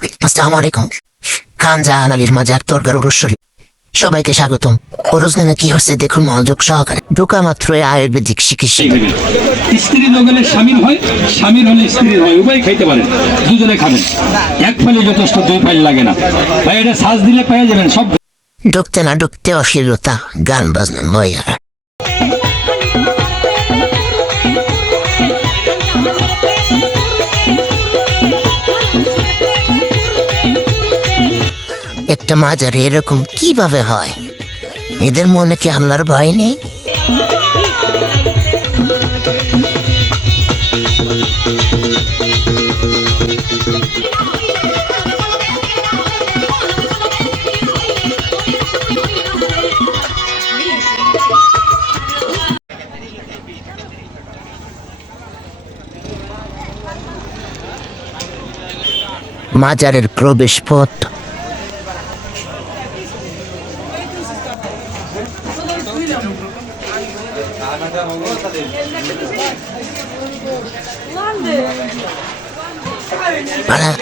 আসসালামু আলাইকুম। খানজাহান আলীর মাজার তরকার উরস্বরী, সবাইকে স্বাগতম। ওরজনে কি হচ্ছে দেখুন মনোযোগ সহকারে। ঢোকা মাত্রই আয়ুর্বেদিক চিকিৎসা। স্ত্রী লোকের স্বামীর হয়, স্বামীর হলে স্ত্রীর হয়, উভয় খাইতে পারেন, দুজনে খাবেন। এক ফাইলে যথেষ্ট, দুই ফাইল লাগে না ভাই। এটা শ্বাস দিলে পেয়ে যাবেন সব। ঢুকতে না ঢুকতে অশ্লীলতা, গান বাজনা ময়া। একটা মাজার এরকম কিভাবে হয়? এদের মনে কি আল্লাহর ভয় নেই? মাজারের প্রবেশ পথ।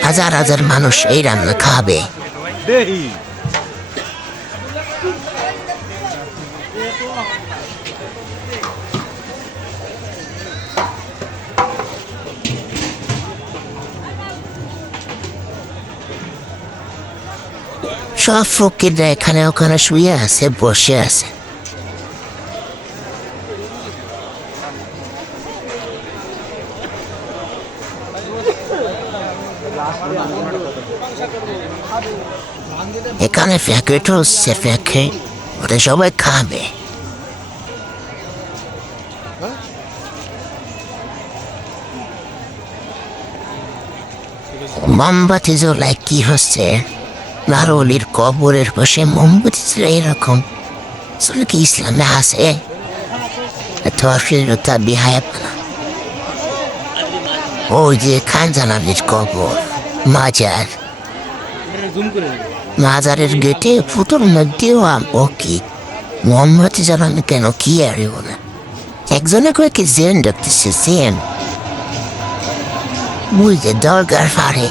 হাজার হাজার মানুষ এই রান্না খাবে। সব ফকিররা এখানে ওখানে শুয়ে আছে, বসে আছে। এখানে প্যাকেট হচ্ছে, প্যাকেট ওটা সবাই খাবে। মোমবাতি জ্বলায় কি হচ্ছে? নারলির কবরের পাশে মোমবাতি ছিল এরকম। আসলে কি ইসলামে আছে? এত অশ্লীলতা, বিহায়াপনা। ওই যে খানজাহান আলীর কবর, মাজার। মাজারের গেটে ফুটোর মধ্যেও ও কি মোমবাতি জ্বালানো কেন, কি আর বলে? একজনে কয়েকে জেন ডাকতেছে, জেন। বুঝতে দরকার পারে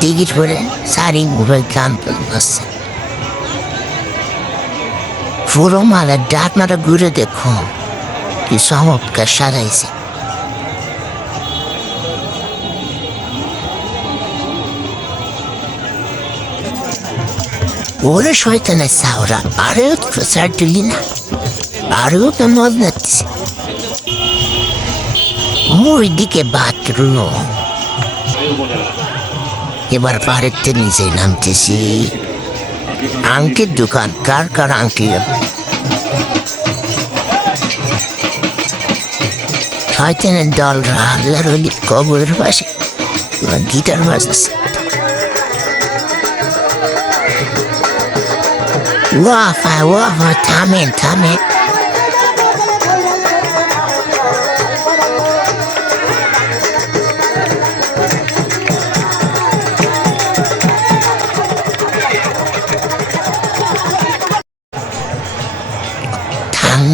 দিঘির পরে সারি মোবাইল গান বসছে। পুরো মালের ডাকনাটা ঘুরে দেখো কি চমৎকার সাজাইছে। ওরে শয়তানের সাওরা, আরেও তো প্রচার দিলি না, আরেও তো মদ নাচ্ছে। ওই দিকে বাথরুম। এবার পাহাড়ের নিচে নামতেছি। আংটির দোকান, কার কার আংটি? শয়তানের দলরা আল্লাহর ওলির কবরের পাশে গিটার বাজাচ্ছে। ওয়াফা ওয়াফা, থামেন থামেন।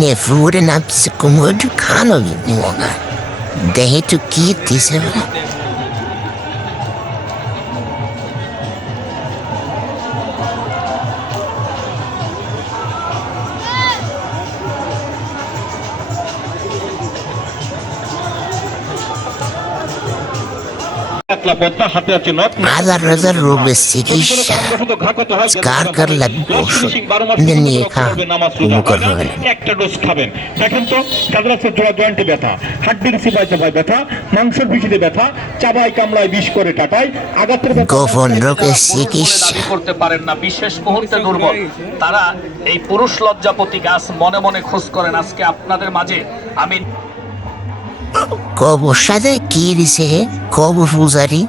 Mir wurden ab Sekunde Kano Junge. Der hätte geht diese. হাজার হাজার রোগের চিকিৎসা কার কার লাগবে ওষুধ নিয়ে উপকার হবে। একটা ডোজ খাবেন। দেখেন তো, কাদের আছে জয়েন্টে ব্যথা, হাড্ডির চিবাইতে হয় ব্যথা, মাংসের পিছিয়ে ব্যথা, চাবাই কামড়ায় বিষ করে টাটায়, আঘাতের গোপন রোগের চিকিৎসা করতে পারেন না, বিশেষ মুহূর্তে দুর্বল তারা এই পুরুষ লজ্জাপতি গাছ মনে মনে খোঁজ করেন। আজকে আপনাদের মাঝে আমি কবর সাথে কি দিছে? কবর পূজারি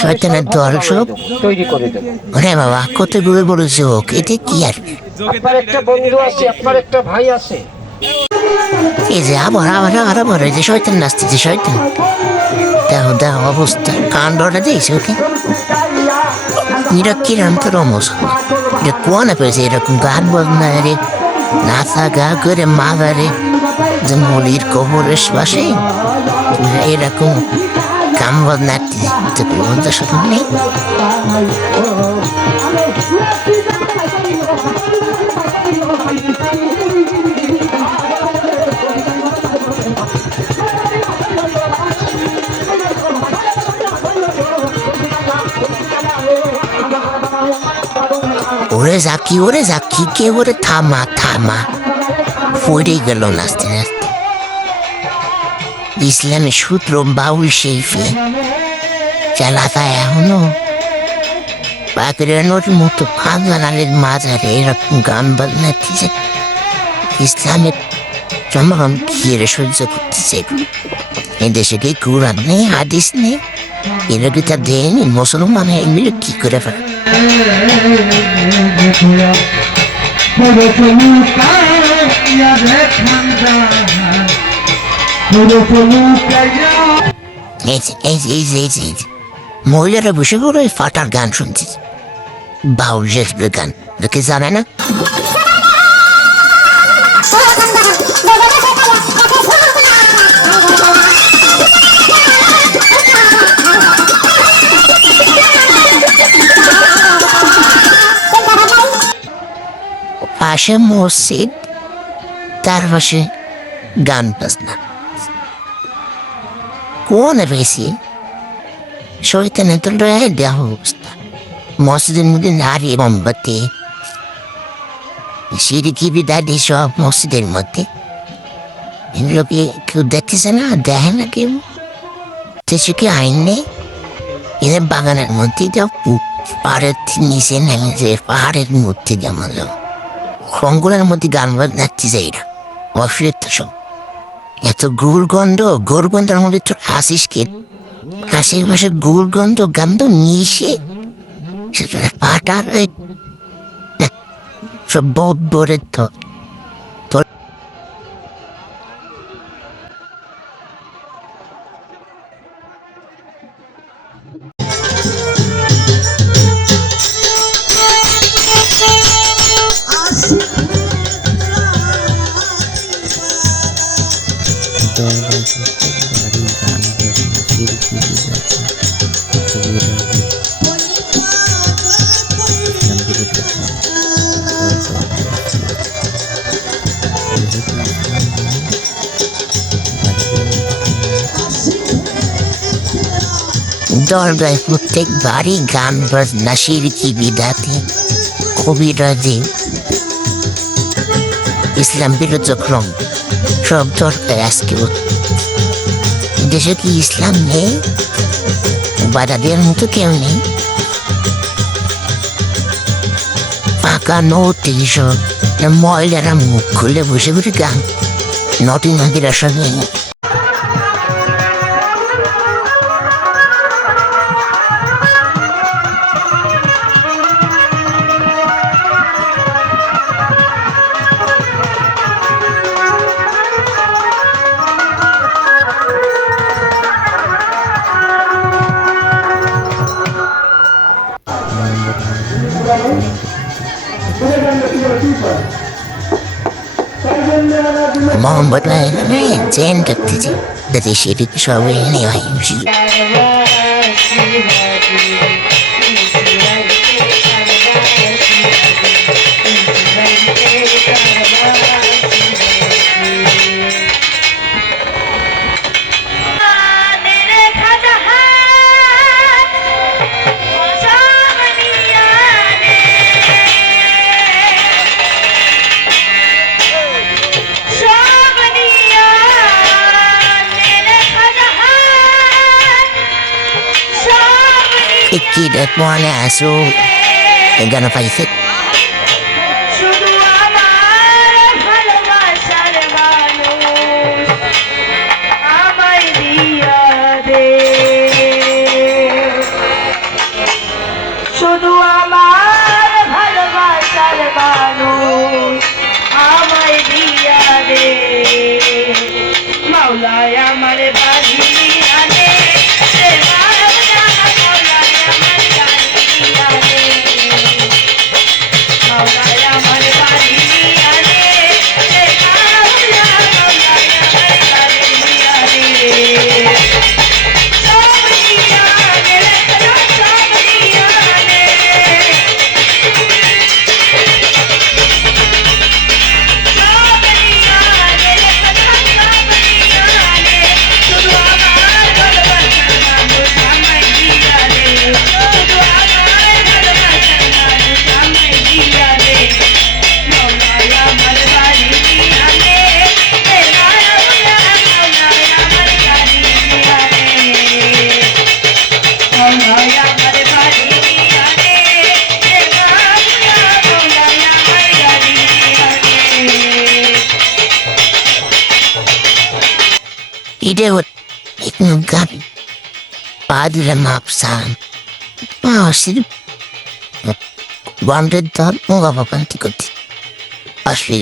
শয়তানের দল সব তৈরি করে দেব। ওরে বাবা, কতগুলো বড় যোগ! এটা কি আর? আপনার একটা বন্ধু আছে, আপনার একটা ভাই আছে। এই যে আবার আবার আবার আবার এই যে শয়তান নাচতেছে, শয়তান। দেখো দেখো অবস্থা, কাণ্ডটা দিয়েছে ওকে। এরা কিরম তোর অবস্থা? এটা কোয়ানা পেয়েছে এরকম গান বদনা রে, নাচা গা করে মাগারে যে মলির কবরের পাশে এরকম কাম বদনাতে তো লজ্জা শরম নেই? ওরে যাকি কে ওরে থামা থামা, পড়ে গেল নাচতে নাচতে। ইসলামের সূত্র বাউল শেফি চালাতা এখনো পাকড়ানোর মতো ফাঁজানালের মাঝারে এরকম গান বাজনাচ্ছে। ইসলামের জনগণ ঘিরে সহ্য করতেছে। এদেশে কি কোরআন নেই, হাদিস নেই? এরা কি তা দেয়নি? মুসলমান এগুলো কি করে ফেলে? মহিলারা বসে করে ফাটার গান শুনছে, বাউল শেফের গান। লোকে জানে না। পাশে মসজিদ, তার পাশে গান বাজনা। কোন বেশি শৈতানের তো রয়ে দেওয়া অবস্থা। মসজিদের মধ্যে নারী মোমবাতি, সিঁড়ি বিদায় সব মসজিদের মধ্যে। এগুলোকে কেউ দেখতেছে না, দেখে না কেউ। দেশে কি আইন নেই? এদের বাগানের মধ্যে যাও, পাহাড়ের নিচে নেমে যে পাহাড়ের মধ্যে যেমন খঙ্গুলের মধ্যে গান বাজনাচ্ছে যে এরা অসুরের তো সব। এত গোরগন্ধের মধ্যে তো হাসিস কে? হাসির পাশে গোরগন্ধ গন্ধ মিশে পাটার সব বরের তো। দরগায় প্রত্যেক বাড়ি গান বাজনা, শিরকি বিদাতি, কবিরাজি, ইসলাম বিরোধক্রম সব দরকার আজকে। দেশে কি ইসলাম নেই? বাধা দেওয়ার মতো কেউ নেই। ফাঁকা নোট এইসব মহিলারা মুখ খুলে বসে বসে গান, নটি নদীর সঙ্গে মোহাম্মদ চেন করতেছে, যাতে সেটিকে সবাই নেওয়া Kita mwana aso gana paisik দিলে মাপ চান মাসির বান্ডের ধর ও বাবা পান্তি করতে আসবি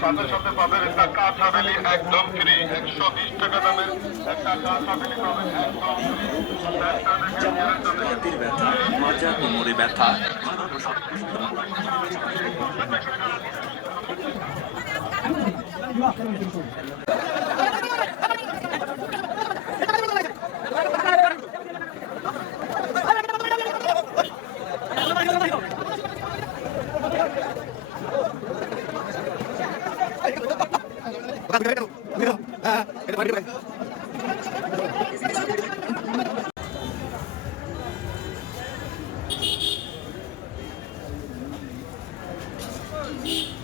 সাথে সাথে পাবেন একটা কাঠ হাভেলি একদম ফ্রি 120 টাকা দামের একটা কাঠ হাভেলি পাবেন একদম হাতের ব্যথা মাজা কোমরে ব্যথা ফ্রি